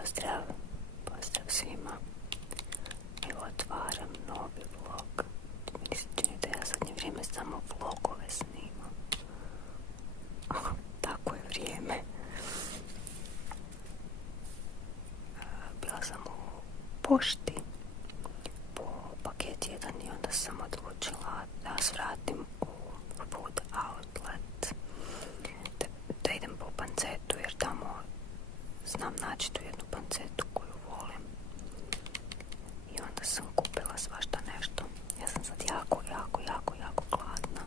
Pozdrav, pozdrav svima. Evo otvaram novi vlog. Meni se čini da ja zadnje vrijeme samo vlogove snimam. Tako je vrijeme. Bila sam u pošti po paket jedan i onda sam odlučila da svratim u Food Outlet, da idem po pancetu jer tamo znam naći tu jednu pancetu koju volim. I onda sam kupila svašta nešto. Ja sam sad jako gladna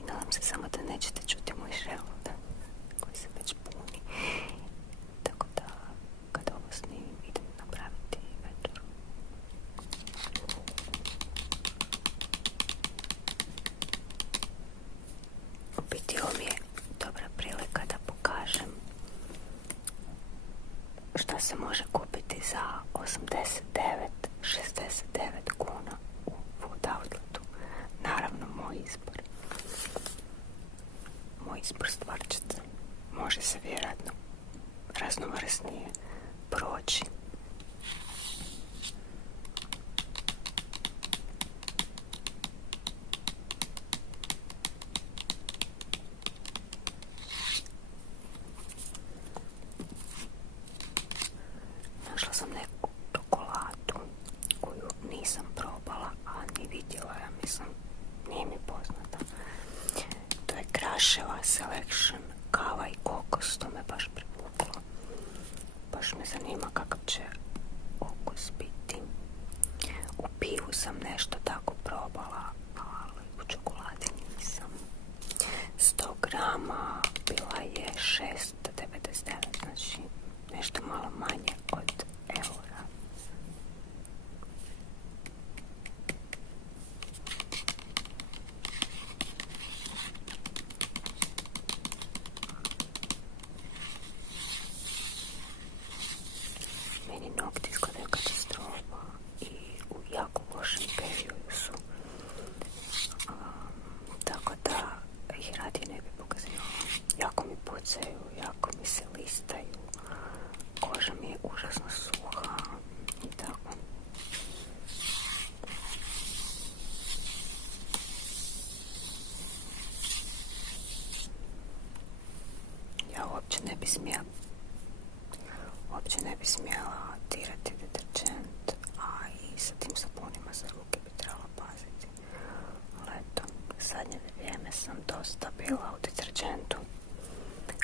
i nadam se samo da nećete čuti moj želud koji se već puni. Tako da kada ovo snimim idem napraviti večeru. U biti ovo mi je dobra prilika da pokažem šta se može kupiti za 69 kuna u Food Outletu. Naravno moj izbor stvarčica. Može se vjerojatno raznovrsnije proći. Našla sam neku čokoladu koju nisam probala, a ni vidjela, ja mislim, nije mi poznata. To je Kraševa Selection kava i kokos, to me baš privuklo. Baš me zanima kakav će okus biti. U pivu sam nešto tako probala, ali u čokoladi nisam. 100 grama bila je 6,99, znači nešto malo manje od eura. Meni nokti izgledaju katastrofa i u jako lošem periodu su. Tako da ih radije ne bi pokazivala. Jako mi pucaju, jako mi se listaju. Koža mi je užasno suha i tako. Ja uopće ne bi smjela dirati deterđent, a i sa tim sapunima za ruke bi trebala paziti. Ali eto, zadnje vrijeme sam dosta bila u deterđentu.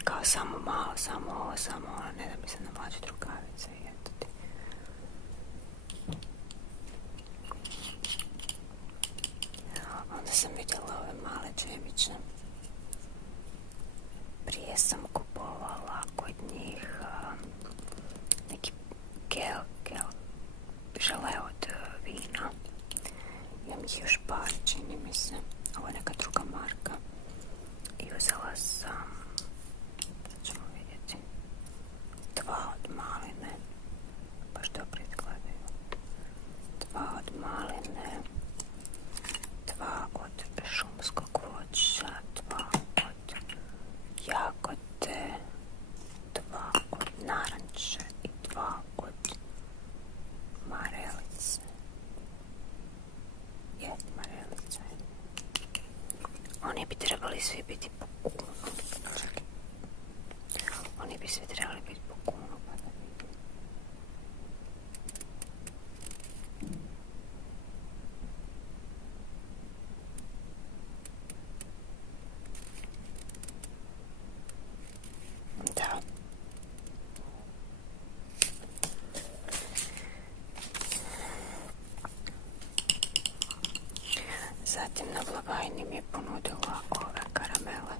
Kao samo malo, samo ovo, ne da mi se navlači rukavice i eto ti. Onda sam vidjela ove male džemiće. Prije sam kupovala kod njih neki gel, žele od vina. Imam ih još par, čini mi se. Ovo je neka druga marka. I uzela sam, ćemo vidjeti, 2 od maline, baš dobro izgledaju. 2 od maline, 2 od šumskog voća, 2 od jagode, 2 od naranče i 2 od marelice. Marelice. Oni bi trebali svi biti po kunu. Oni bi svi trebali biti po kunu, pa da vidim. Da. Zatim na blagajni mi je ponudila ove karamele.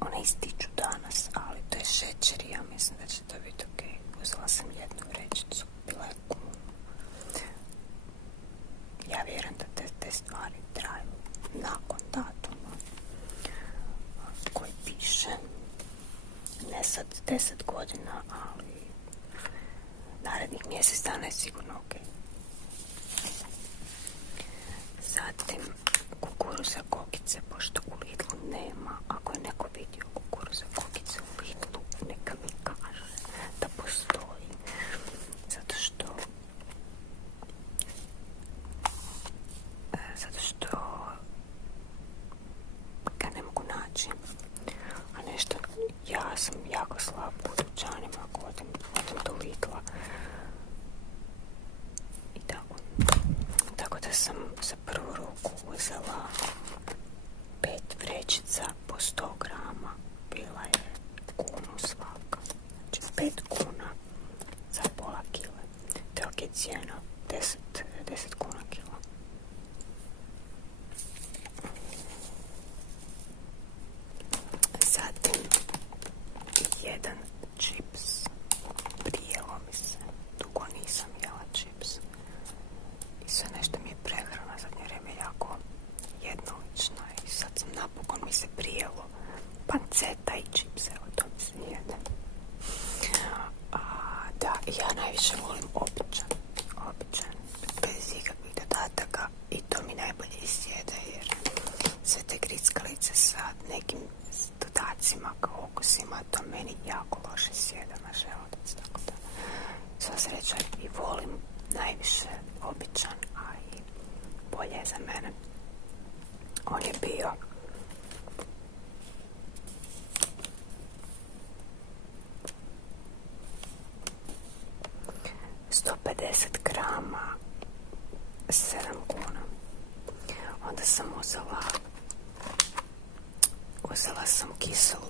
One ističu danas, ali to je šećer i ja mislim da će to biti ok. Uzela sam jednu vrećicu, bila je kunu. Ja vjerujem da te stvari traju nakon datuma koji piše. Ne sad 10 godina, ali narednih mjesec dana je sigurno ok. Zatim kukuruza kokice, pošto u Lidlu nema. Ako je neko vidio kukuruza kokice u Lidlu, neka mi kaže. ja sam jako slab u dućanima ako odim do Lidla i tako. Tako da sam za prvu ruku uzela 5 vrećica po 100 grama. Bila je kunu svaka. Znači 5 kuna za pola kile. Dok je cijena 10 kuna kila. Zatim jedan čips. Prijelo mi se. Dugo nisam jela čips. I sve nešto mi je prehrana zadnje vrijeme jako jednolična. I sad sam napokon mi se prijelo panceta i čips. Evo to mi se jede. Da, ja najviše volim običan. Bez ikakvih dodataka. I to mi najbolje isjede jer sve te grickalice sa nekim dodacima kao okusima, to meni jako loše sjeda na želudac, tako da sva sreća i volim najviše običan, a i bolje je za mene. On je bio 150 grama 7 kuna. Onda sam uzela sam kiselu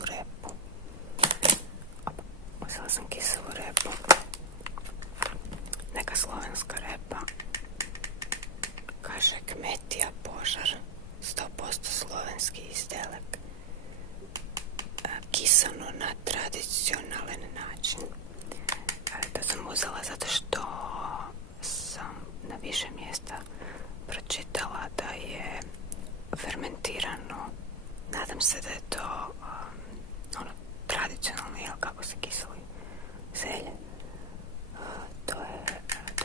repu. Neka slovenska repa. Kaže Kmetija Požar. 100% slovenski izdelek. Kisano na tradicionalan način. To sam uzela zato što sam na više mjesta pročitala da je fermentirano. Nadam se da je to tradicionalno, jel, kako se kiseli zelje. To je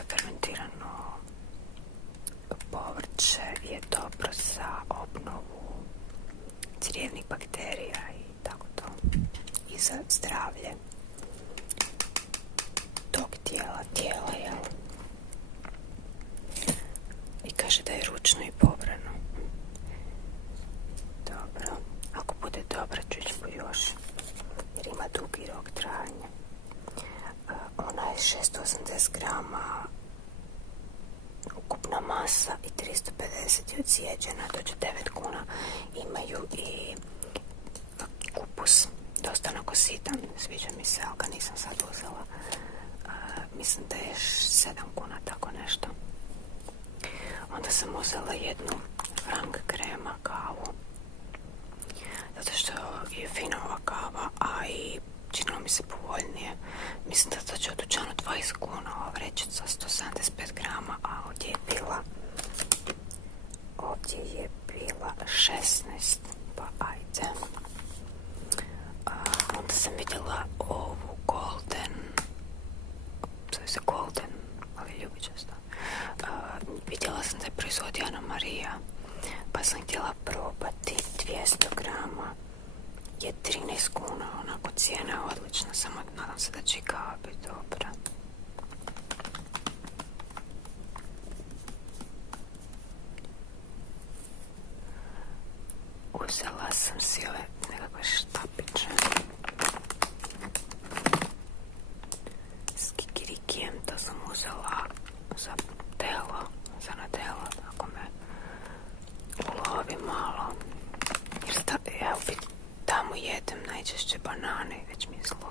fermentirano povrće, je dobro za obnovu crijevnih bakterija i tako to. I za zdravlje tog tijela, jel. I kaže da je ručno i pobrano. Dobro, ako bude dobra ću ići po još, jer ima dugi rok trajanja. Ona je 680 grama ukupna masa i 350 je odsjeđena, dođe 9 kuna. Imaju i kupus, dosta onako sitan, sviđa mi se, ali ga nisam sad uzela. Mislim da je 7 kuna, tako nešto. Onda sam uzela jednu Frank Krema kavu, zato što je fina ova kava, a i činilo mi se povoljnije. Mislim da to će u dućanu 20 kuna, ova vrećica 175 grama, a ovdje je bila 16, pa ajde. Onda sam vidjela ovu Golden, ali ljubičasta. Vidjela sam da je proizvodi Ana Marija, pa sam htjela probati 200 grama. Je 13 kuna, onako cijena je odlična, samo nadam se da će i kava biti dobra. Uzela sam si ove nekakve štapiće s kikirikijem, to sam uzela za nadelo, ako me ulovi malo. Jer ja tamo jedem najčešće banane i već mi je zlo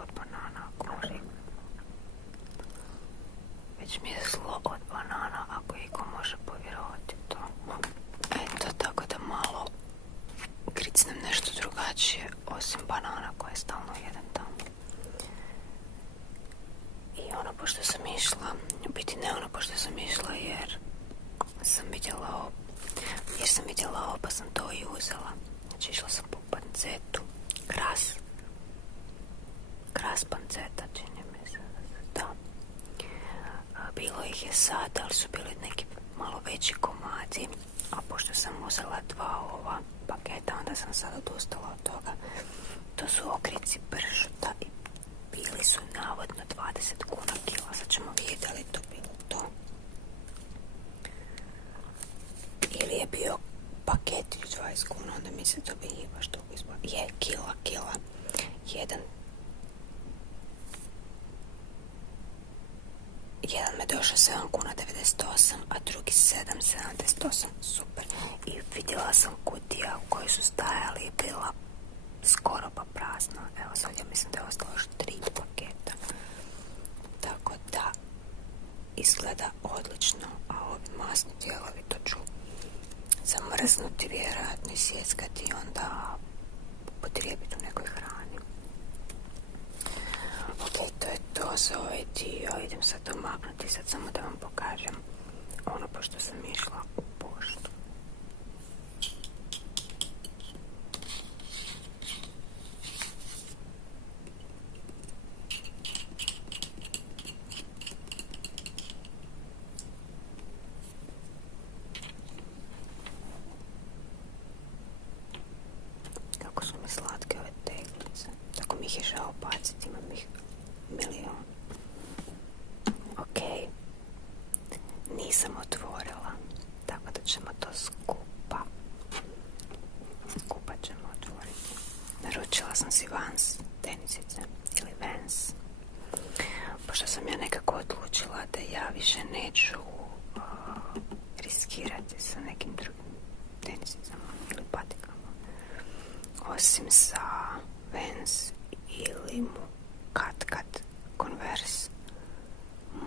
od banana, ako iko može povjerovati to. Eto, tako da malo gricnem nešto drugačije osim banana koje stalno jedem tamo. I ono pošto sam išla, u biti ne ono pošto sam išla jer sam vidjela ovo pa sam to i uzela. Znači išla sam po pancetu, kras panceta, čini mi se, da. Bilo ih je sad, ali su bili neki malo veći komadi, a pošto sam uzela 2 ova paketa, onda sam sad odustala od toga. To su okrici pršuta i bili su navodno 20 kuna kila, sad ćemo vidjeti da li to bilo to. Ili je bio paketić 20 kuna, onda mi se to bi baš toliko izbavio. Je, kila. jedan me došao 7 kuna 98, a drugi 7,78, super. I vidjela sam kutija u kojoj su stajali i bila skoro pa prazna. Evo sad ja mislim da je ostalo još 3 paketa. Tako da izgleda odlično, a ovi masni dijelovi to ću zamrznuti vjerojatno i sjeckati i onda upotrijebiti u nekoj hrani. Ok, to je to za ovaj dio. Idem sad domaknuti, sad samo da vam pokažem ono pošto sam išla u poštu. Kako su mi slatke ove teglice. Tako mi ih je žao baciti, imam ih milion. Ok, nisam otvorila, tako da ćemo to skupa ćemo otvoriti. Naručila sam si Vans tenisice ili Vans, pošto sam ja nekako odlučila da ja više neću riskirati sa nekim drugim tenisicama ili patikama, osim sa Vans ili mu kad Converse.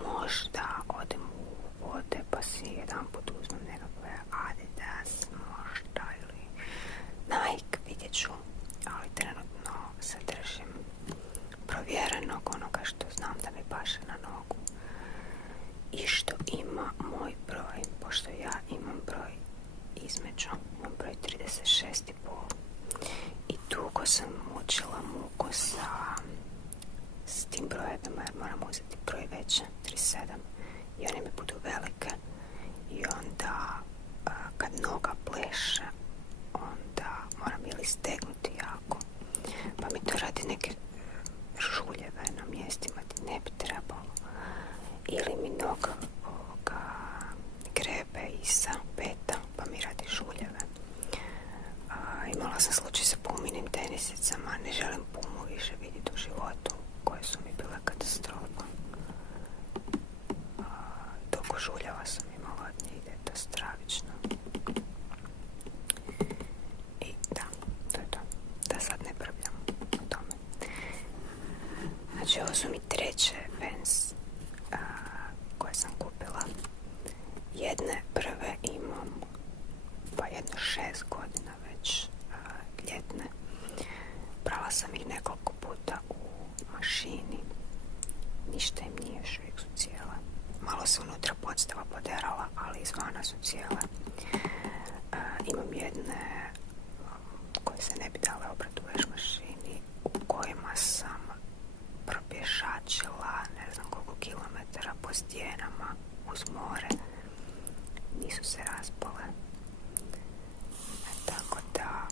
Možda odem u vode pa si jedan put uzmem nekakve Adidas možda ili Nike, vidjet ću, ali trenutno se držim provjerenog onoga što znam da mi paše na nogu i što ima moj broj, pošto ja imam broj između, imam broj 36,5 i dugo sam mučila muku s tim brojevima jer moram uzeti broj veće, 37, i one mi budu velike i onda kad noga pleše onda moram ili stegnuti jako, pa mi to radi neke žuljeve na mjestima gdje ne bi trebalo, ili mi noga grebe iza peta pa mi radi žuljeve. Imala sam slučaj sa puminim tenisicama, ne želim pumu više vidjeti u životu, koje su mi bile katastrofa. Toliko žuljeva sam imala od njih, da je to stravično. I da, to je to. Da sad ne brbljam o tome. Znači, ovo su mi treće Vans koje sam kupila. Jedne prve imam pa jedno 6 godina već, ljetne. Prala sam ih nekoliko puta u mašini, ništa im nije, još uvijek su cijele. Malo se unutra podstava poderala, ali izvana su cijele. Imam jedne koje se ne bi dale obrati u veš mašini, u kojima sam propješačila ne znam koliko kilometara po stijenama uz more. Nisu se raspale. Tako da,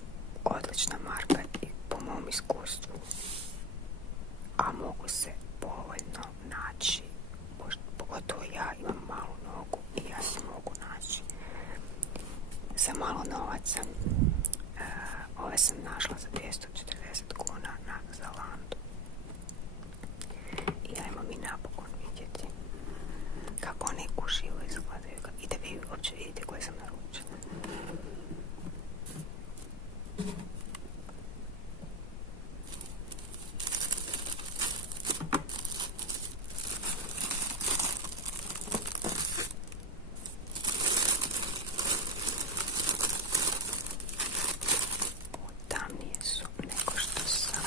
odlična marka i po mom iskustvu. A mogu se povoljno naći, pogotovo ja imam malu nogu i ja se mogu naći za malo novaca. Ove sam našla za 240 kuna na Zalandu. I ajmo mi napokon vidjeti kako oni uživo izgledaju i da vi uopće vidite koje sam naručila. Tamnije su nego što sam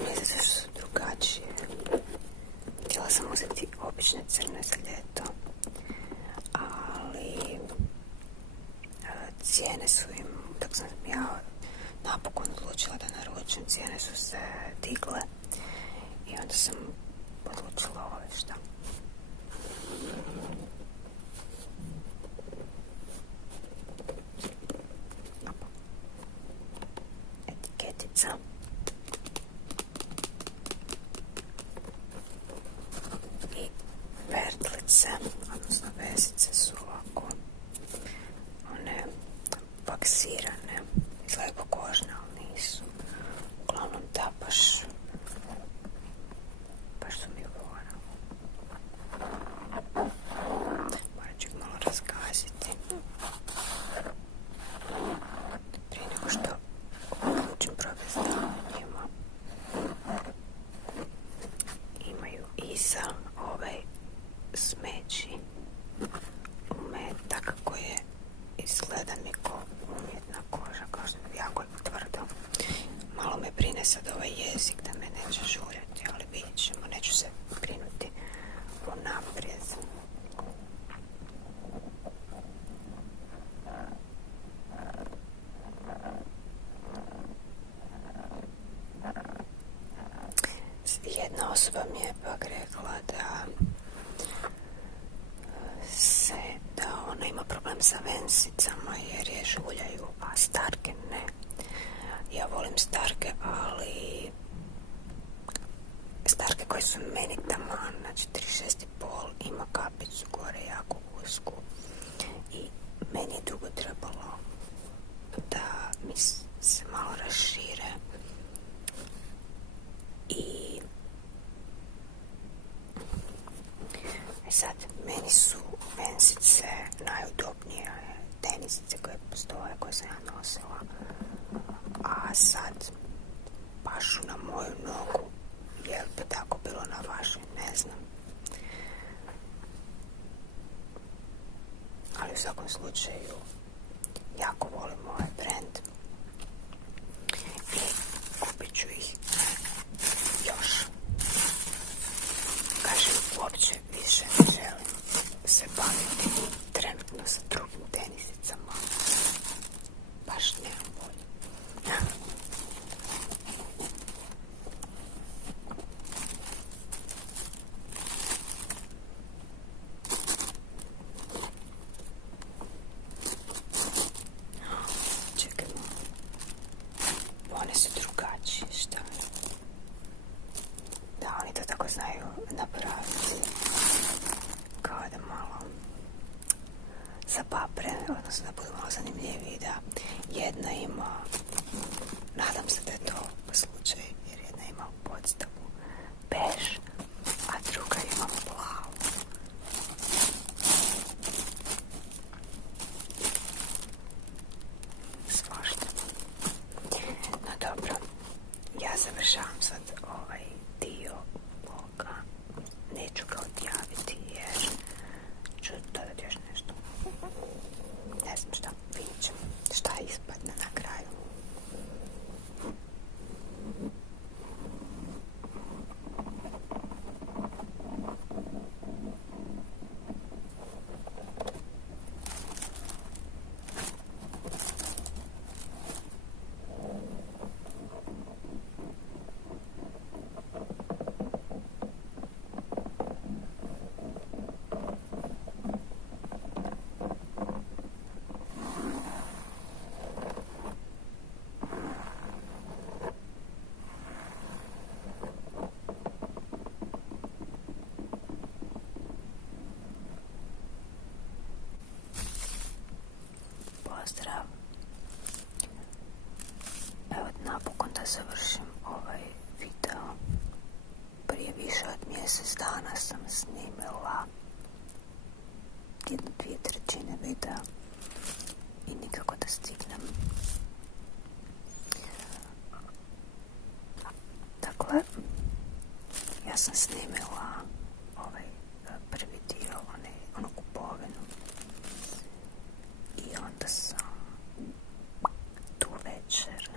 smisliti zašto su drugačije. Htjela sam uzeti obične crne za ljeto, ali cijene su im, dok sam ja napokon odlučila da naručim, cijene su se digle i onda sam odlučila ove šta. Etiketica. I pertlice, odnosno vezice su ovako, one paksirane, izgledaju po kožne, ali nisu. Uglavnom da, baš su mi fora. Morat ću ih malo razgaziti prije nego što odlučim probati na njima. Imaju iza ovaj smeđi umetak koji izgleda mi ko umjetna koža, kao što je jako tvrdo. Malo me brine sad ovaj jezik da me neće žuljati, ali vidjet ćemo, neću se brinuti unaprijed. Jedna osoba mi je pak rekla da ona ima problem sa vensicama jer je žuljaju, a starke ne. Ja volim starke, ali starke koje su meni taman, znači 36,5, ima kapicu gore jako usku i meni je dugo trebalo da mi se malo rašire i sad meni su vensice najudobnije tenisice koje postoje, koje sam ja nosila, a sad pašu na moju nogu. Jel bi tako bilo na vašoj, ne znam. Ali u svakom slučaju jako volim ovaj brand i kupit ću ih još. Kažem, uopće više ne želim se baviti trenutno sa drugim tenisicama. Baš nemam volju. Čekajmo. One su drugačije, šta? Da, oni to tako znaju napraviti. Kao da malo zapapre, odnosno da budu malo zanimljiviji, da jedna ima, nadam se da je to slučaj, jer jedna ima podstavu bež, a druga ima plavu. Svašta. No dobro, ja završavam sad ovaj dio vloga. Neću ga odjaviti jer ću dodati još nešto. Ne znam šta, vidjet ćemo šta ispadne na kraju. Pozdrav. Evo napokon da završim ovaj video. Prije više od mjesec dana sam snimila 1/2 videa i nikako da stignem. Dakle, ja sam snimila ovaj prvi dio, onu kupovinu, i onda sam tu večer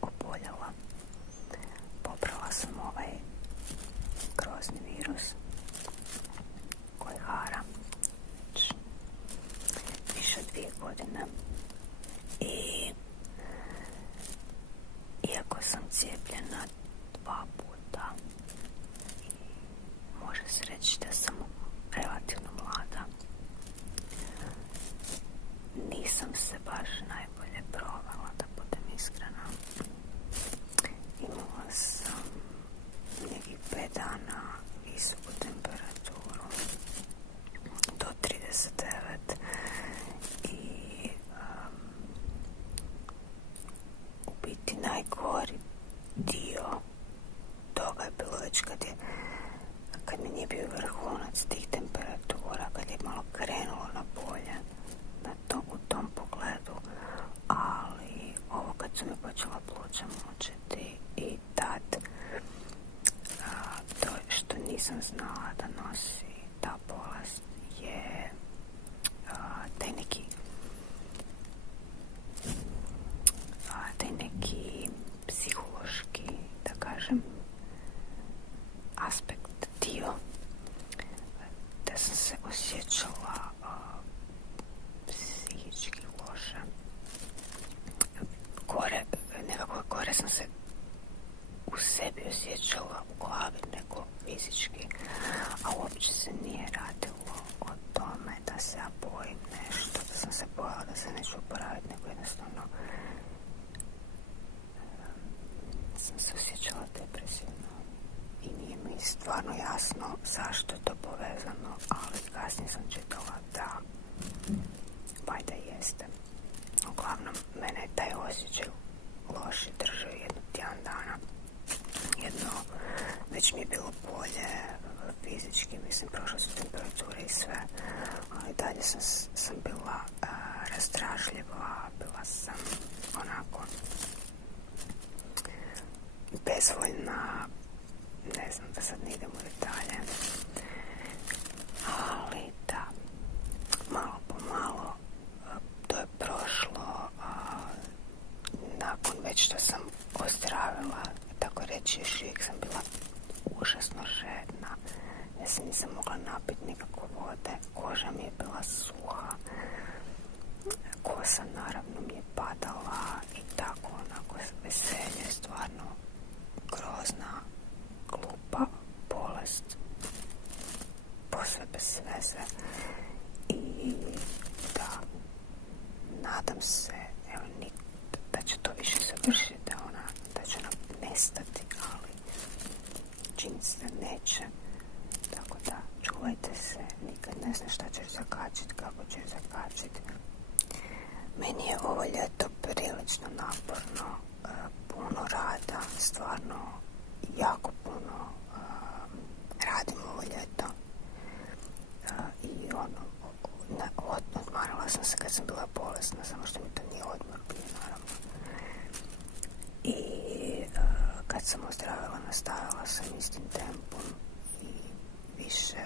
oboljela cijepljena 2 puta i može se reći da sam relativno mlada. Nisam se baš najbolje provela, da budem iskrena. Imala sam nekih 5 dana visoku temperaturu do 39 i u biti najgori dio toga je bilo već kad mi nije bio vrhunac tih temperatura, kad je malo krenulo na bolje u tom pogledu, ali ovo kad su mi počela pluća mučiti i tad to što nisam znala da nosi ta bolest je taj neki psihološki, da kažem, aspekt dio, da sam se osjećala psihički loše. Nekako gore sam se u sebi osjećala u glavi nego fizički, a uopće se nije radilo o tome da se ja bojim nešto, da sam se bojala da se neću oporaviti, nego jednostavno sam se osjećala depresivno i nije mi stvarno jasno zašto je to povezano, ali kasnije sam čitala da valjda jeste. Uglavnom, mene je taj osjećaj loši držao tjedan dana. Već mi je bilo bolje fizički, mislim, prošle su temperature i sve, ali dalje sam bila rastražljiva, bila sam onako bezvoljna, ne znam da sad ne idemo u detalje, ali da, malo po malo to je prošlo. Nakon već što sam ozdravila, tako reći, još uvijek sam bila užasno žedna. Ja se nisam mogla napiti nikako vode, koža mi je bila suha, kosa naravno mi je padala i tako onako veselje, stvarno grozna, glupa bolest, posve bez veze. I da, nadam se da će to više završiti, da će ona nestati, ali čini se da neće. Tako da čuvajte se, nikad ne znaš šta ćeš zakačiti, kako ćeš zakačiti. Meni je ovo ljeto prilično naporno, puno rada, stvarno jako puno radim ovo ljeto. I odmarala sam se kad sam bila bolesna, samo što mi to nije odmor bio, naravno. I kad sam ozdravila, nastavila sam istim tempom i više,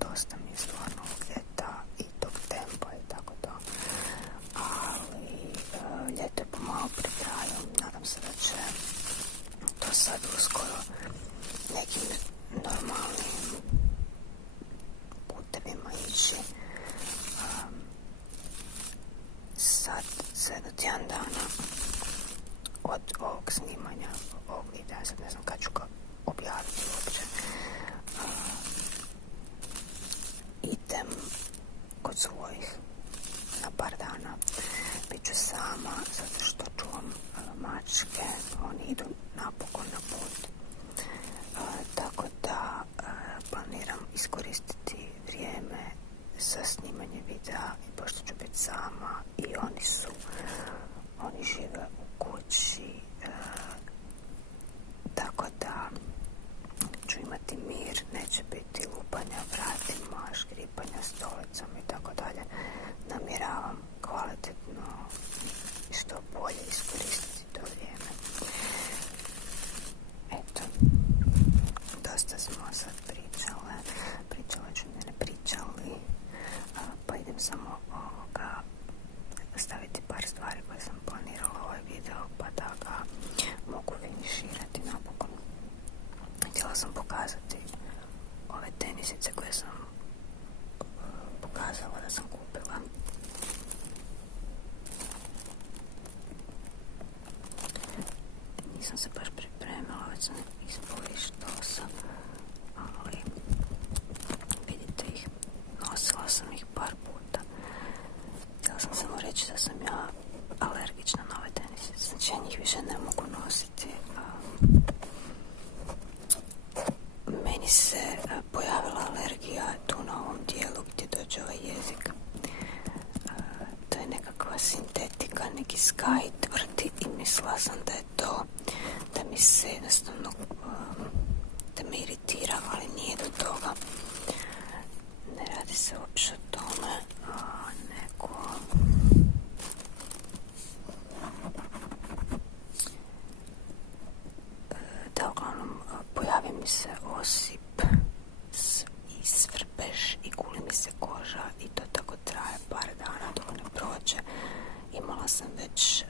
dosta mi je stvarno ovog ljeta i tog tempa i tako to. Ali ljeto je pomalo pri kraju, nadam se da će to sad uskoro nekim normalnim putevima ići. Sad, sve do tjedan dana od ovog snimanja, ovog videa, sad ne znam kad ću ga objaviti uopće. Idem kod svojih na par dana. Biću sama, zato što čuvam mačke, oni idu napokon na put. Tako da planiram iskoristiti vrijeme za snimanje videa i pošto ću biti sama i oni žive u kući, tako da ću imati mir, neće biti lupanja vratima, škripanja stolicom i tako dalje. Namjeravam kvalitetno i što bolje iskoristiti to vrijeme. Eto, dosta smo sad pričale ću, ne pričali, pa idem samo staviti par stvari koje sam planirala ovaj video, pa da ga mogu finiširati napokon. Htjela sam pokazati ove tenisice koje sam pokazala da sam kupila. Nisam se baš pripremila snimila, već sam ispala što sam, ali vidite ih, nosila sam ih par puta. Htjela sam samo reći da sam ja alergična na ove tenisice, znači ja njih više ne mogu nositi. Meni se pojavila alergija tu na ovom dijelu gdje dođe ovaj jezik. To je nekakva sintetika, neki skaj tvrdi i mislila sam da je to, da mi se jednostavno, da me iritira, ali nije do toga. Ne radi se uopće o tome, nego da uglavnom pojavi mi se osip i svrbež i guli mi se koža i to tako traje par dana dok ne prođe. Imala sam već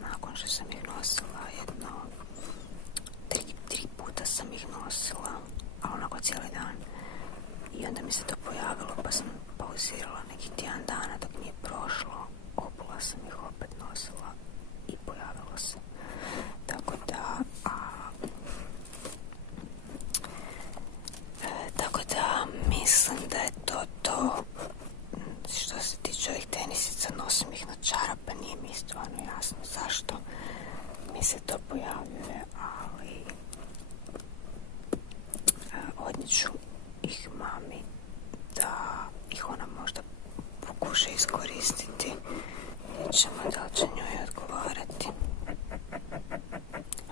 nakon što sam ih nosila jedno tri puta sam ih nosila, a onako cijeli dan, i onda mi se to pojavilo pa sam pauzirala nekih tjedan dana dok nije prošlo, obula sam ih opet nosila i pojavilo se. Tako da mislim da je to što se tiče ovih tenisica. Nosim ih na čarape, nije mi stvarno jasno zašto mi se to pojavljuje, ali odniću ih mami da ih ona možda pokuša iskoristiti. Vidjet ćemo da li će njoj odgovarati.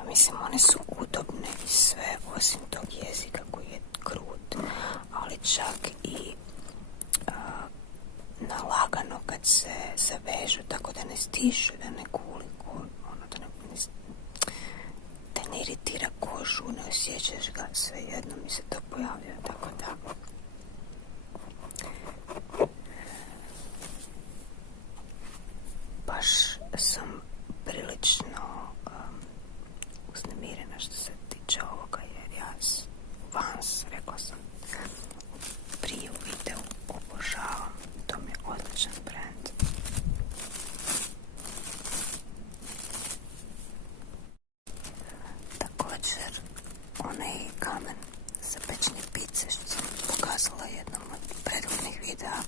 Mislim, one su udobne i sve, osim tog jezika koji je krut, ali čak i nalagano kad se zavežu, tako da ne stišu, da ne guli, da ne iritira kožu, ne osjećaš ga, svejedno mi se to pojavljuje, tako da baš sam prilično uznemirena što se tiče ovoga, jer ja Vans, rekla sam prije u videu, obožavam, to mi je odličan brand. Također onaj kamen za pečenje pice što sam pokazala jednom od prethodnih videa,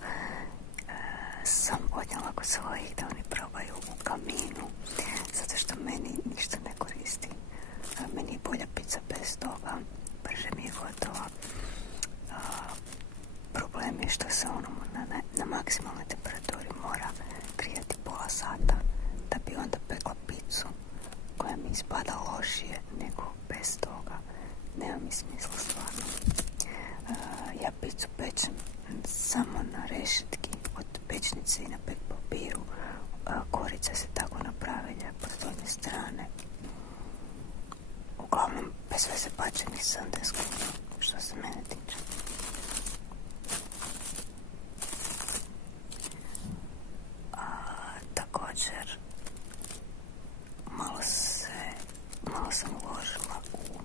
sam odnijela kod svojih da oni probaju u kaminu, zato što meni ništa ne koristi. Meni je bolja pizza bez toga, brže mi je gotova. Problem je što se ono na maksimalnoj temperaturi mora grijati pola sata da bi onda pekla picu, koja mi ispada lošije nego bez toga. Nema mi smisla stvarno. Ja picu pečem samo na rešetki od pečnice i na pek papiru. Korica se tako napravi lijepo s donje strane. Uglavnom, bez veze bačenih 70 kuna, što se mene tiče. Također, malo sam uložila u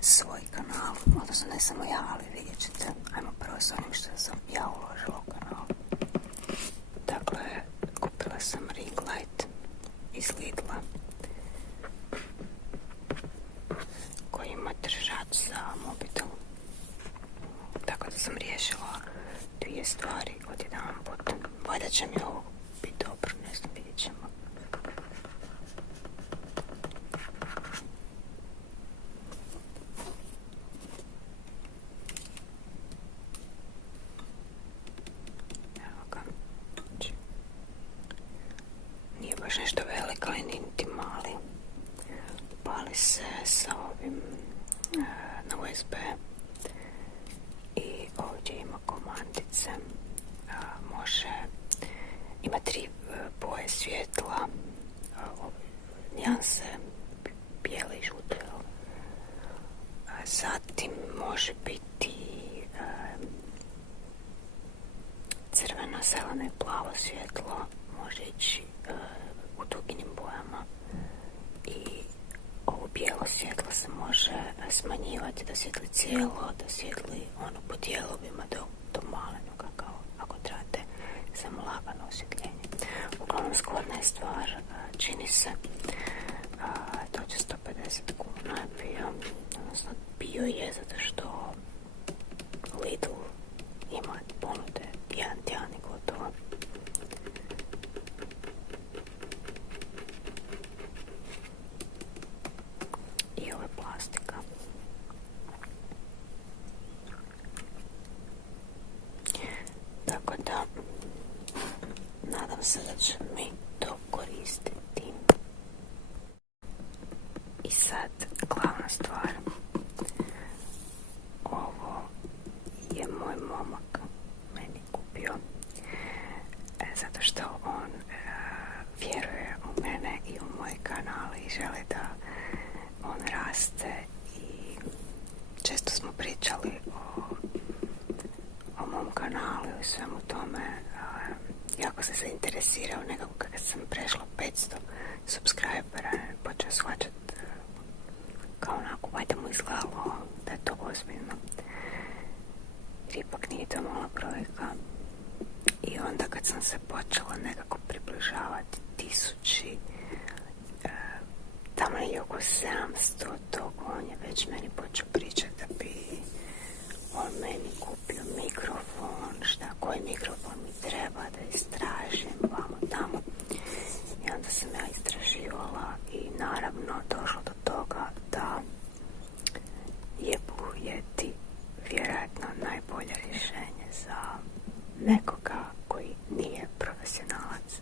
svoj kanal, odnosno ne samo ja, ali vidjet ćete. Ajmo prvo s onim što sam ja uložila u kanal. Dakle, kupila sam ring light iz Lidla koji ima držač za mobitel. Tako da sam riješila dvije stvari odjedanput. Valjda će mi ovo biti dobro, ne znam, vidjet ćemo. Evo ga. Nije baš nešto velika, ali niti mali. Pali se sa ovim na USB i ovdje ima komandice. Ima 3 boje svjetla, nijanse bijele i žute. Zatim može biti crveno, zeleno i plavo svjetlo, može ići u duginim bojama i ovo bijelo svjetlo se može smanjivati da svijetli cijelo, da svijetli ono po dijelovima do malenog, kao ako trebate samo lagano osvjetljenje. Uglavnom zgodna je stvar, čini se, to će 150 bio je zato što Lidl ima ponude jedan tjedan i gotovo. I ovo je plastika. Tako da nadam se da će mi to koristiti. I sad glavna stvar. Ovo je moj momak meni kupio zato što on vjeruje u mene i u moj kanal i želi da on raste i često smo pričali o mom kanalu i svemu tome. Jako se zainteresirao nekako kada sam prešla 500 subscribera, počeo shvaćati kao onako, valjda mu izgledalo da je to ozbiljno. Jer ipak nije to mala brojka. I onda kad sam se počela nekako približavati 1000, tamo je oko 700 tog, on je već meni počeo pričati da bi on meni kupio mikrofon, koji mikrofon mi treba da istražim, vamo tamo. I onda sam ja istraživala i naravno došlo do toga da je Blue Yeti vjerojatno najbolje rješenje za nekoga koji nije profesionalac,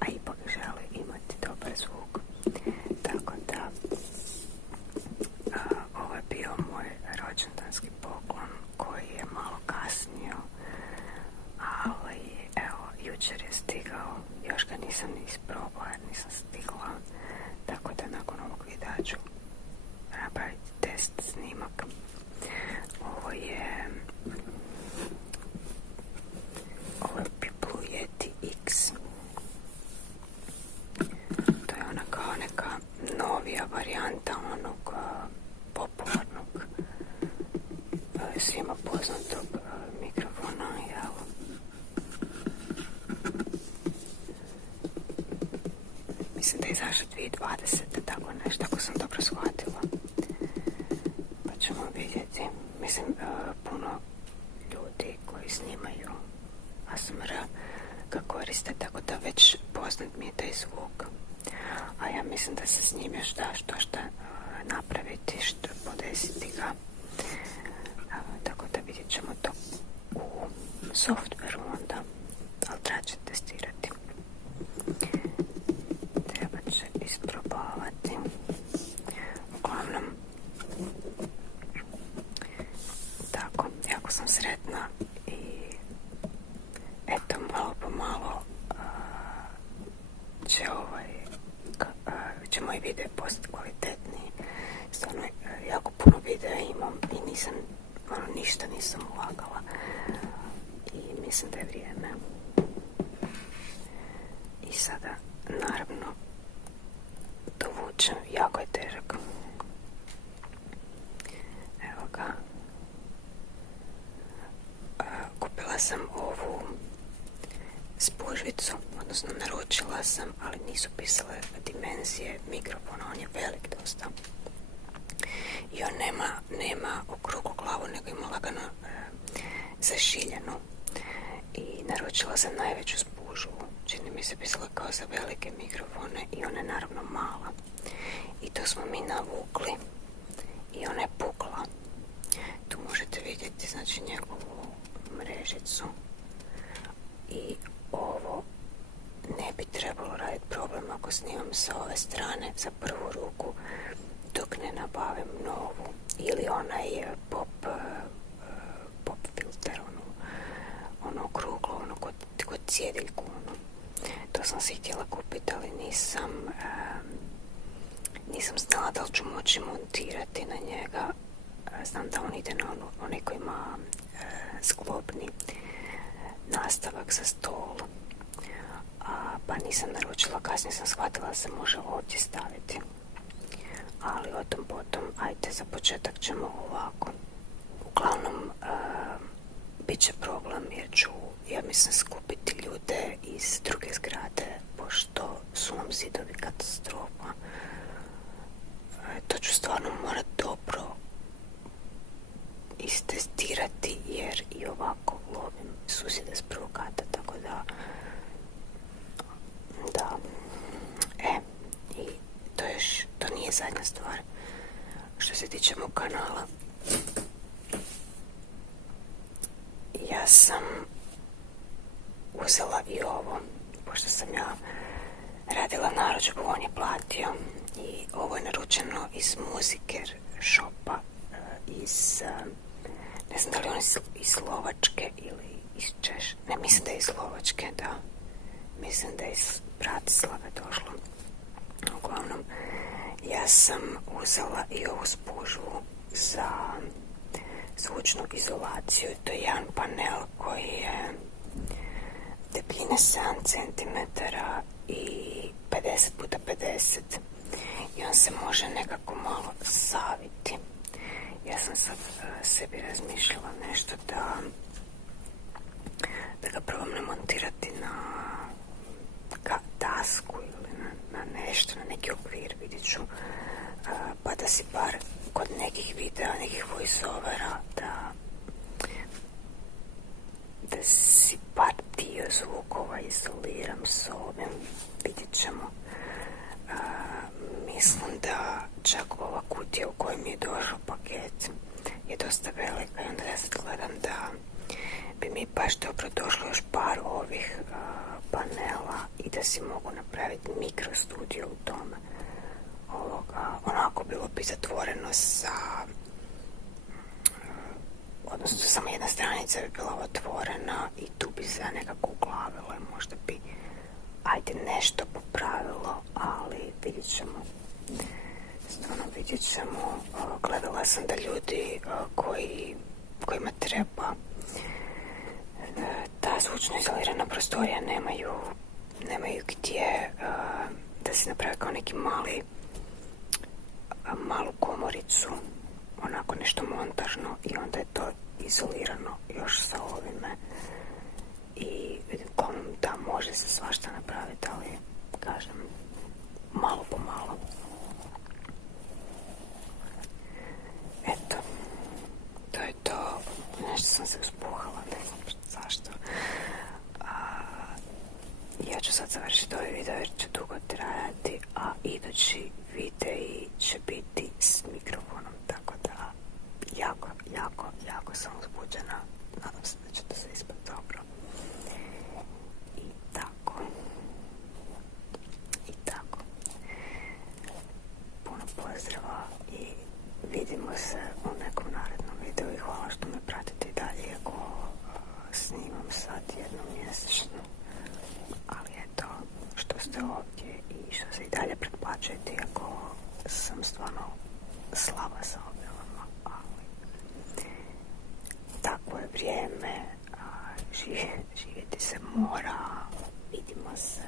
a ipak želi imati dobar zvuk. Tako da ovo je bio moj rođendanski poklon koji je malo kasnio, ali evo, jučer je stigao, još ga nisam ni isprobala jer nisam stigla, tako da nakon ovog videa ću napraviti test snimak. Ovo je Blue Yeti X. To je ona kao neka novija varijanta onog popularnog, svima poznatog mikrofona, jel? Mislim da je izašao 2020, tako nešto, ako sam dobro shvatila. Pa ćemo vidjeti. Mislim, puno ljudi koji snimaju ASMR ga koriste, tako da već poznat mi je taj zvuk. A ja mislim da se s njim još da što napraviti, što podesiti ga. Tako da vidjet ćemo to u softveru onda, ali treba će testirati. Treba će isprobavati. Uglavnom, tako, jako sam sretna i eto, malo po malo će moj video postati kvalitetniji. Stvarno, jako puno videa imam i ništa nisam ulagala i mislim da je vrijeme. I sada, naravno, dovučem, jako je težak. Evo ga. Kupila sam ovu spužvicu, odnosno naručila sam, ali nisu pisale dimenzije mikrofona, on je velik dosta. I on nema okruglu glavu, nego ima lagano zašiljenu. I naručila sam najveću spužu, čini mi se pisala kao za velike mikrofone i ona je naravno mala. I to smo mi navukli i ona je pukla. Tu možete vidjeti, znači, njegovu mrežicu. I ovo ne bi trebalo raditi problem ako snimam sa ove strane za prvu ruku dok ne nabavim novu ili onaj pop filter, ono okruglo, ono kod cjediljku, ono. To sam si htjela kupiti, ali nisam znala da li ću moći montirati na njega. Znam da on ide na onaj koji ima sklopni nastavak za stol, pa nisam naručila, kasnije sam shvatila da se može ovdje staviti, ali o tom potom. Ajde, za početak ćemo ovako. Uglavnom, bit će problem jer ću, ja mislim, skupiti ljude iz druge zgrade, pošto su nam zidovi katastrofa. To ću stvarno morat dobro što se tiče mog kanala. Ja sam uzela i ovo, pošto sam ja radila narudžbu, on je platio, i ovo je naručeno iz Musiker shopa, iz, ne znam da li on iz Slovačke ili iz Češ, ne, mislim da je iz Slovačke, da, mislim da je iz Bratislave došlo. Uglavnom, ja sam uzela i ovu spužvu za zvučnu izolaciju. To je jedan panel koji je debljine 7 cm i 50x50 i on se može nekako malo saviti. Ja sam sad sebi razmišljala nešto da ga probam namontirati na dasku ili na nešto, na neki okvir, vidjet ću, pa da si bar kod nekih videa, nekih voiceovera, da si bar dio zvukova izoliram s ovim, vidjet ćemo. Mislim da čak ova kutija u kojoj mi je došao paket je dosta velika i onda ja sad gledam da bi mi baš dobro došlo još par ovih panela i da si mogu napraviti mikro studio u tome. Onako bilo bi zatvoreno odnosno samo jedna stranica bi bila otvorena i tu bi se nekako uglavilo i možda bi nešto popravilo, ali vidjet ćemo. Stvarno vidjet ćemo. Gledala sam da ljudi kojima treba ta zvučno izolirana prostorija nemaju gdje da si napravi kao neki malu komoricu, onako nešto montažno, i onda je to izolirano još sa ovime i da može se svašta napraviti, ali kažem malo po malo. Eto, to je to. Nešto sam se uspuhala, ne znam zašto. Ja ću sad završiti ovaj video jer će dugo trajati, a idući videi će biti s mikrofonom, tako da jako sam uzbuđena. Nadam se da će to se ispati dobro. I tako. Puno pozdrava i vidimo se u nekom narednom videu i hvala što me pratite i dalje, iako snimam sad jednom mjesečno. Ali eto, što ste ovdje i što se i dalje pretplaćujete, iako sam stvarno slaba sa objavama, ali tako je vrijeme, živjeti se mora, vidimo se.